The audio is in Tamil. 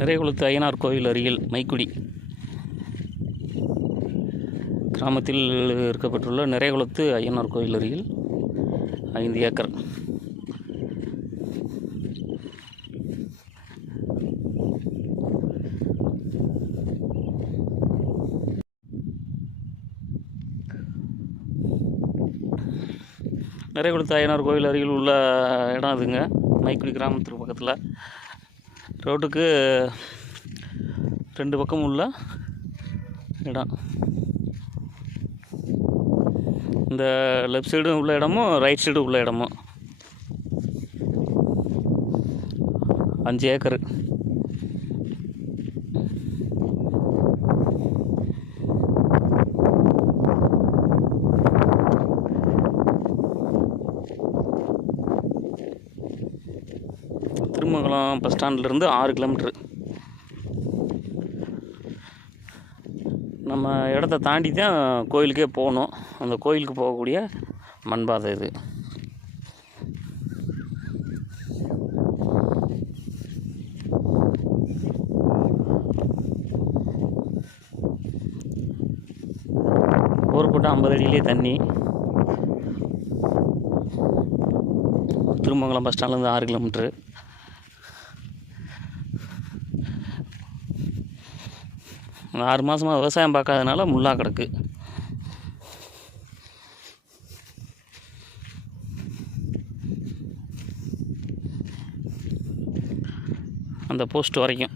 நிறைகுளத்து ஐயனார் கோவில் அருகில் மைக்குடி கிராமத்தில் இருக்கப்பட்டுள்ள நிறைகுளத்து ஐயனார் கோவில் அருகில் 5 ஏக்கர். நிறைகுளத்து ஐயனார் கோவில் அருகில் உள்ள இடம் அதுங்க. மைக்குடி கிராமத்துக்கு பக்கத்தில் ரோட்டுக்கு 2 பக்கம் உள்ள இடம். இந்த லெஃப்ட் சைடு உள்ள இடமும் ரைட் சைடு உள்ள இடமும் 5 ஏக்கர். திருமங்கலம் பஸ் ஸ்டாண்ட்லேருந்து 6 கிலோமீட்ரு. நம்ம இடத்த தாண்டி தான் கோயிலுக்கே போகணும். அந்த கோயிலுக்கு போகக்கூடிய மண்பாதை இது. போர் போட்டால் 50 அடியிலே தண்ணி. திருமங்கலம் பஸ் ஸ்டாண்ட்லேருந்து 6 கிலோமீட்ரு. 6 மாதமாக விவசாயம் பார்க்காதனால முள்ளா கிடக்கு. அந்த போஸ்ட் வரைக்கும்